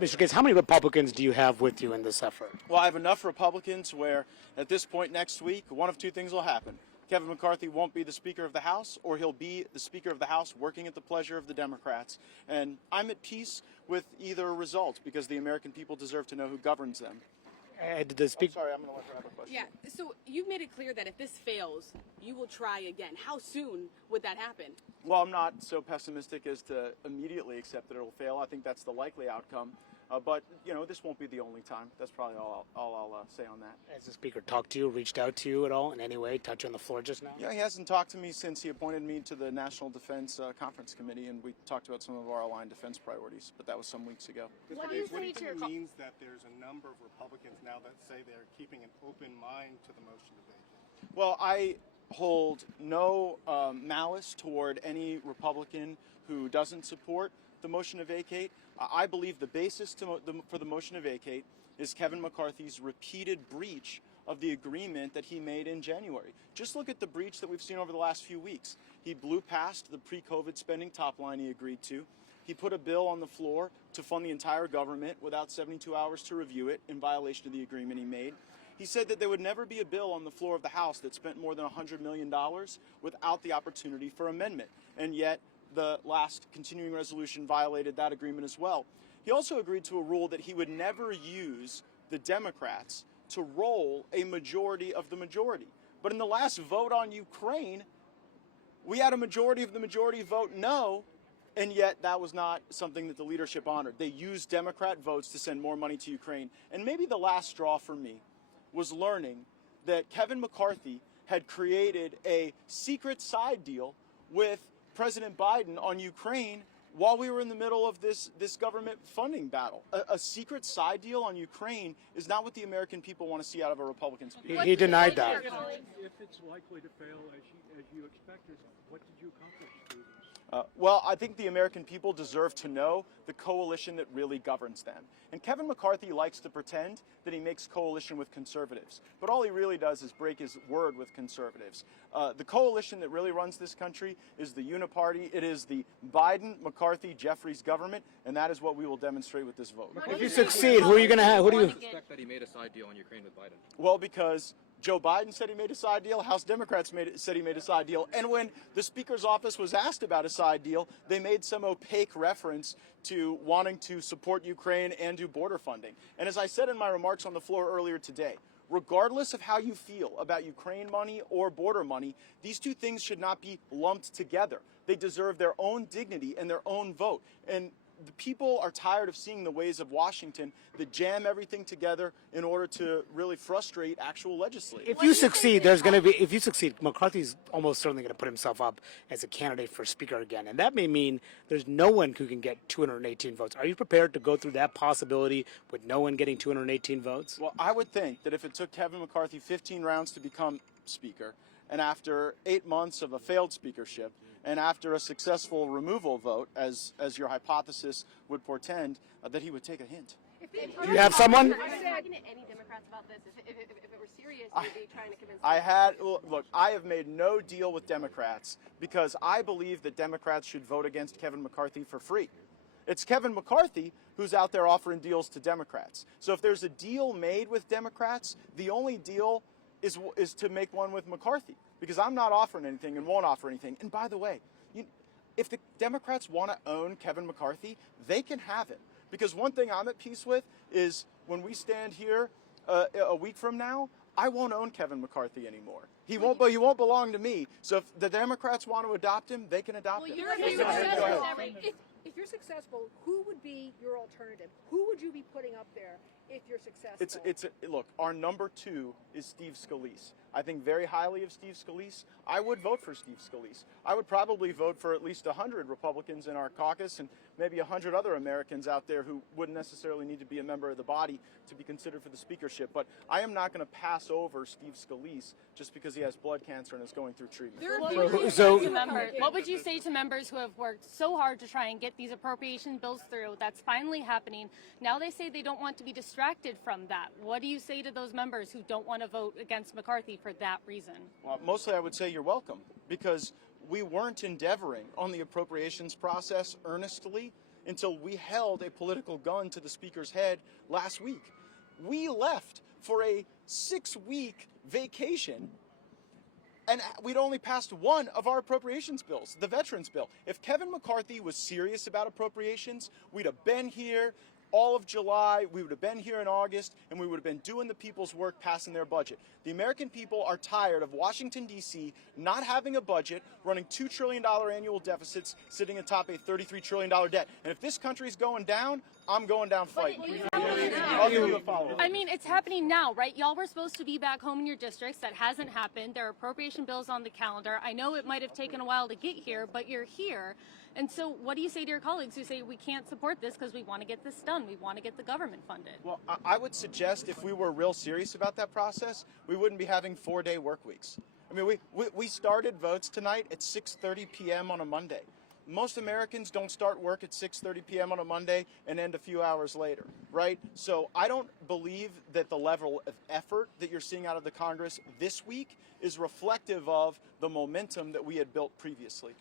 Mr. Gaetz, how many Republicans do you have with you in this effort? Well, I have enough Republicans where at this point next week, one of two things will happen. Kevin McCarthy won't be the Speaker of the House, or he'll be the Speaker of the House working at the pleasure of the Democrats. And I'm at peace with either result because the American people deserve to know who governs them. Sorry, I'm going to let her have a question. Yeah, so you've made it clear that if this fails, you will try again. How soon would that happen? Well, I'm not so pessimistic as to immediately accept that it'll fail. I think that's the likely outcome. But, you know, this won't be the only time. That's probably all I'll say on that. Has the Speaker talked to you, reached out to you at all in any way, touch you on the floor just now? Yeah, he hasn't talked to me since he appointed me to the National Defense Conference Committee, and we talked about some of our aligned defense priorities, but that was some weeks ago. What do you think it means that there's a number of Republicans now that say they're keeping an open mind to the motion to vacate? Well, I hold no malice toward any Republican who doesn't support the motion to vacate. I believe the basis for the motion to vacate is Kevin McCarthy's repeated breach of the agreement that he made in January. Just look at the breach that we've seen over the last few weeks. He blew past the pre-COVID spending top line he agreed to. He put a bill on the floor to fund the entire government without 72 hours to review it in violation of the agreement he made. He said that there would never be a bill on the floor of the House that spent more than $100 million without the opportunity for amendment. And yet, the last continuing resolution violated that agreement as well. He also agreed to a rule that he would never use the Democrats to roll a majority of the majority. But in the last vote on Ukraine, we had a majority of the majority vote no, and yet that was not something that the leadership honored. They used Democrat votes to send more money to Ukraine. And maybe the last straw for me was learning that Kevin McCarthy had created a secret side deal with President Biden on Ukraine while we were in the middle of this government funding battle. A secret side deal on Ukraine is not what the American people want to see out of a Republican speaker. He denied that. If it's likely to fail as you expected, what did you accomplish through this? Well, I think the American people deserve to know the coalition that really governs them. And Kevin McCarthy likes to pretend that he makes coalition with conservatives. But all he really does is break his word with conservatives. The coalition that really runs this country is the Uniparty. It is the Biden, McCarthy, Jeffries government, and that is what we will demonstrate with this vote. If you succeed, who are you going to have? Who do you suspect that he made a side deal on Ukraine with Biden? Well, because Joe Biden said he made a side deal, House Democrats said he made a side deal, and when the Speaker's office was asked about a side deal, they made some opaque reference to wanting to support Ukraine and do border funding. And as I said in my remarks on the floor earlier today, regardless of how you feel about Ukraine money or border money, these two things should not be lumped together. They deserve their own dignity and their own vote. And the people are tired of seeing the ways of Washington that jam everything together in order to really frustrate actual legislators. If you succeed, McCarthy's almost certainly going to put himself up as a candidate for Speaker again. And that may mean there's no one who can get 218 votes. Are you prepared to go through that possibility with no one getting 218 votes? Well, I would think that if it took Kevin McCarthy 15 rounds to become Speaker, and after 8 months of a failed speakership, and after a successful removal vote, as your hypothesis would portend, that he would take a hint. Do you have someone? Are you talking to any Democrats about this? If it were serious, you'd be trying to convince them. I have made no deal with Democrats because I believe that Democrats should vote against Kevin McCarthy for free. It's Kevin McCarthy who's out there offering deals to Democrats. So if there's a deal made with Democrats, the only deal is to make one with McCarthy. Because I'm not offering anything and won't offer anything. And by the way, if the Democrats want to own Kevin McCarthy, they can have him. Because one thing I'm at peace with is when we stand here a week from now, I won't own Kevin McCarthy anymore. He won't belong to me. So if the Democrats want to adopt him, they can adopt him. If you're successful, who would be your alternative? Who would you be putting up there if you're successful? Look, our number 2 is Steve Scalise. I think very highly of Steve Scalise. I would vote for Steve Scalise. I would probably vote for at least 100 Republicans in our caucus and maybe 100 other Americans out there who wouldn't necessarily need to be a member of the body to be considered for the speakership. But I am not going to pass over Steve Scalise just because he has blood cancer and is going through treatment. What would you say to members who have worked so hard to try and get these appropriation bills through? That's finally happening. Now they say they don't want to be distracted from that. What do you say to those members who don't want to vote against McCarthy for that reason? Well, mostly I would say you're welcome, because we weren't endeavoring on the appropriations process earnestly until we held a political gun to the Speaker's head last week. We left for a 6-week vacation, and we'd only passed one of our appropriations bills, the Veterans Bill. If Kevin McCarthy was serious about appropriations, we'd have been here all of July, we would have been here in August, and we would have been doing the people's work, passing their budget. The American people are tired of Washington, D.C. not having a budget, running $2 trillion annual deficits, sitting atop a $33 trillion debt. And if this country's going down, I'm going down fighting. I'll give you a follow-up. I mean, it's happening now, right? Y'all were supposed to be back home in your districts. That hasn't happened. There are appropriation bills on the calendar. I know it might have taken a while to get here, but you're here. And so what do you say to your colleagues who say we can't support this because we want to get this done? We want to get the government funded. Well, I would suggest if we were real serious about that process, we wouldn't be having 4-day work weeks. I mean, we started votes tonight at 6:30 p.m. on a Monday. Most Americans don't start work at 6:30 p.m. on a Monday and end a few hours later, right? So I don't believe that the level of effort that you're seeing out of the Congress this week is reflective of the momentum that we had built previously.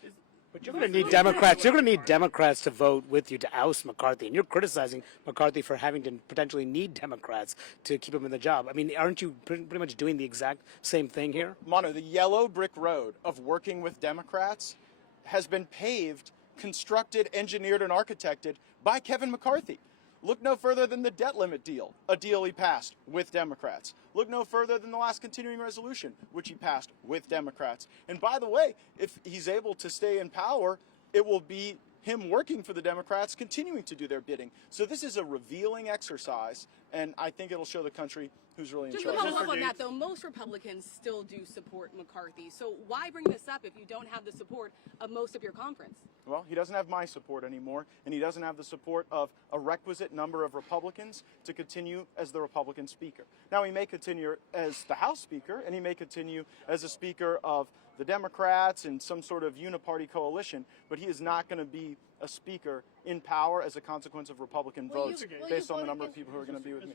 But you're going to need Democrats. You're going to need Democrats to vote with you to oust McCarthy, and you're criticizing McCarthy for having to potentially need Democrats to keep him in the job. I mean, aren't you pretty much doing the exact same thing here? Mono, the yellow brick road of working with Democrats has been paved, constructed, engineered, and architected by Kevin McCarthy. Look no further than the debt limit deal, a deal he passed with Democrats. Look no further than the last continuing resolution, which he passed with Democrats. And by the way, if he's able to stay in power, it will be him working for the Democrats, continuing to do their bidding. So this is a revealing exercise, and I think it'll show the country who's really in Just charge. to follow up on that, though, most Republicans still do support McCarthy. So why bring this up if you don't have the support of most of your conference? Well, he doesn't have my support anymore, and he doesn't have the support of a requisite number of Republicans to continue as the Republican Speaker. Now, he may continue as the House Speaker, and he may continue as a Speaker of the Democrats and some sort of uniparty coalition, but he is not going to be a Speaker in power as a consequence of Republican votes based on the number of people who are going to be with me.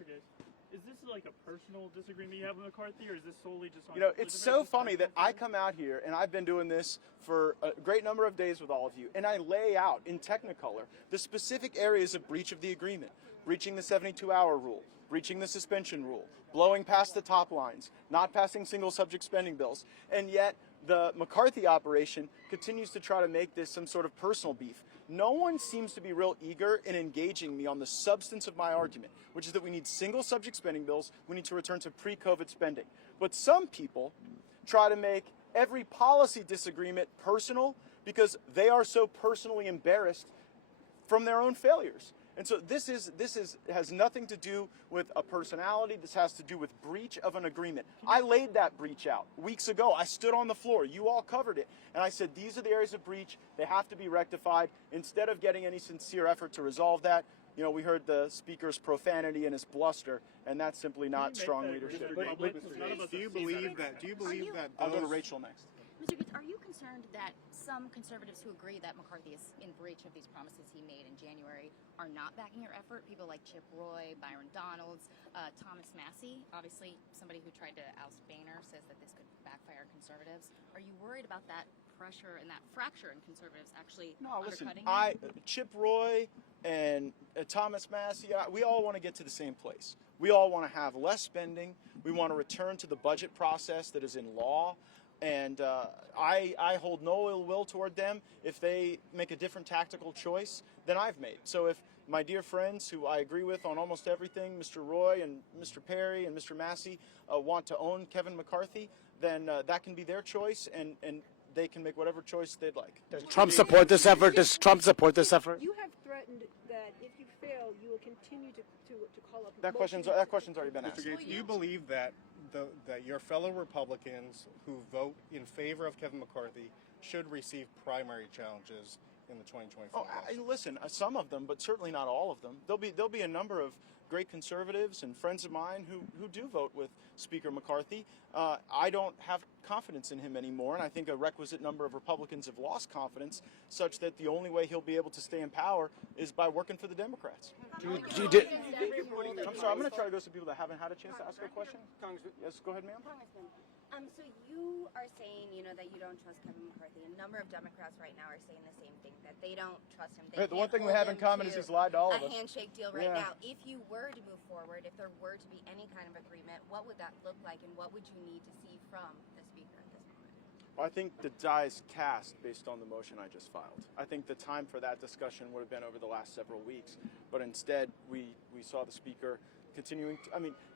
Is this like a personal disagreement you have with McCarthy, or is this solely just on... You know, it's so funny that I come out here, and I've been doing this for a great number of days with all of you, and I lay out in Technicolor the specific areas of breach of the agreement: breaching the 72-hour rule, breaching the suspension rule, blowing past the top lines, not passing single subject spending bills. And yet the McCarthy operation continues to try to make this some sort of personal beef. No one seems to be real eager in engaging me on the substance of my argument, which is that we need single subject spending bills, we need to return to pre-COVID spending. But some people try to make every policy disagreement personal because they are so personally embarrassed from their own failures. And so this has nothing to do with a personality. This has to do with breach of an agreement. I laid that breach out weeks ago. I stood on the floor. You all covered it. And I said, these are the areas of breach. They have to be rectified. Instead of getting any sincere effort to resolve that, you know, we heard the Speaker's profanity and his bluster, and that's simply not strong leadership. Do you believe that I'll go to Rachel next. Mr. Gaetz, are you concerned that some conservatives who agree that McCarthy is in breach of these promises he made in January are not backing your effort? People like Chip Roy, Byron Donalds, Thomas Massey, obviously somebody who tried to oust Boehner, says that this could backfire conservatives. Are you worried about that pressure and that fracture in conservatives actually undercutting you? Chip Roy and Thomas Massey, we all want to get to the same place. We all want to have less spending. We want to return to the budget process that is in law. And I hold no ill will toward them if they make a different tactical choice than I've made. So if my dear friends, who I agree with on almost everything, Mr. Roy and Mr. Perry and Mr. Massey, want to own Kevin McCarthy, then that can be their choice, and they can make whatever choice they'd like. Does Trump support this effort? Does Trump support this effort? You have threatened that if you fail, you will continue to call up... That question's already been asked. Mr. Gaetz, do you believe that that your fellow Republicans who vote in favor of Kevin McCarthy should receive primary challenges in the 2024 election? Listen, some of them, but certainly not all of them. There'll be a number of great conservatives and friends of mine who do vote with Speaker McCarthy. I don't have confidence in him anymore, and I think a requisite number of Republicans have lost confidence, such that the only way he'll be able to stay in power is by working for the Democrats. I'm sorry, I'm going to try to go to some people that haven't had a chance to ask a question. Yes, go ahead, ma'am. Congressman, So you are saying, that you don't trust Kevin McCarthy. A number of Democrats right now are saying the same thing, that they don't trust him. The one thing we have in common is he's lied to all of us. A handshake deal right now. If you were to move forward, if there were to be any kind of agreement, what would that look like, and what would you need to see from the Speaker at this moment? Well, I think the die is cast based on the motion I just filed. I think the time for that discussion would have been over the last several weeks, but instead we saw the Speaker continuing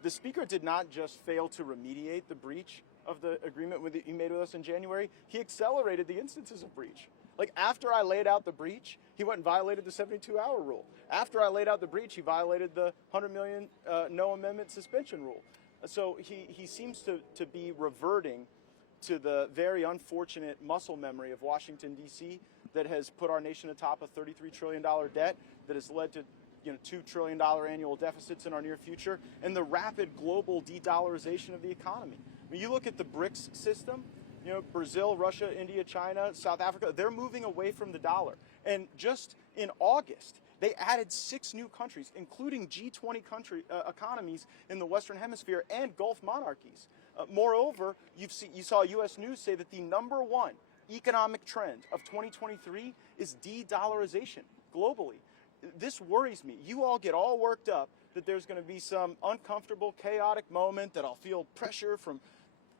the Speaker did not just fail to remediate the breach of the agreement he made with us in January, he accelerated the instances of breach. Like, after I laid out the breach, he went and violated the 72-hour rule. After I laid out the breach, he violated the $100 million no amendment suspension rule. So he seems to be reverting to the very unfortunate muscle memory of Washington, D.C. that has put our nation atop a $33 trillion debt, that has led to $2 trillion annual deficits in our near future, and the rapid global de-dollarization of the economy. I mean, you look at the BRICS system, Brazil, Russia, India, China, South Africa, they're moving away from the dollar. And just in August, they added 6 new countries, including G20 economies in the Western Hemisphere and Gulf monarchies. Moreover, you saw U.S. News say that the #1 economic trend of 2023 is de-dollarization globally. This worries me. You all get all worked up that there's going to be some uncomfortable, chaotic moment, that I'll feel pressure from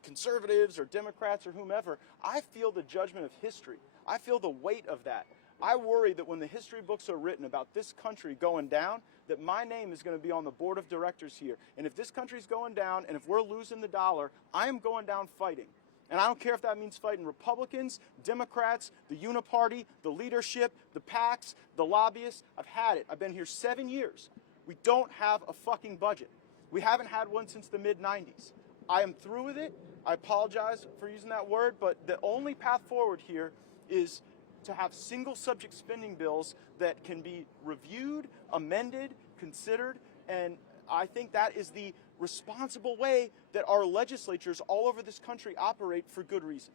conservatives or Democrats or whomever. I feel the judgment of history. I feel the weight of that. I worry that when the history books are written about this country going down, that my name is going to be on the board of directors here. And if this country's going down, and if we're losing the dollar, I am going down fighting. And I don't care if that means fighting Republicans, Democrats, the Uniparty, the leadership, the PACs, the lobbyists. I've had it. I've been here 7 years. We don't have a fucking budget. We haven't had one since the mid-90s. I am through with it. I apologize for using that word, but the only path forward here is to have single subject spending bills that can be reviewed, amended, considered, and I think that is the responsible way that our legislatures all over this country operate, for good reason.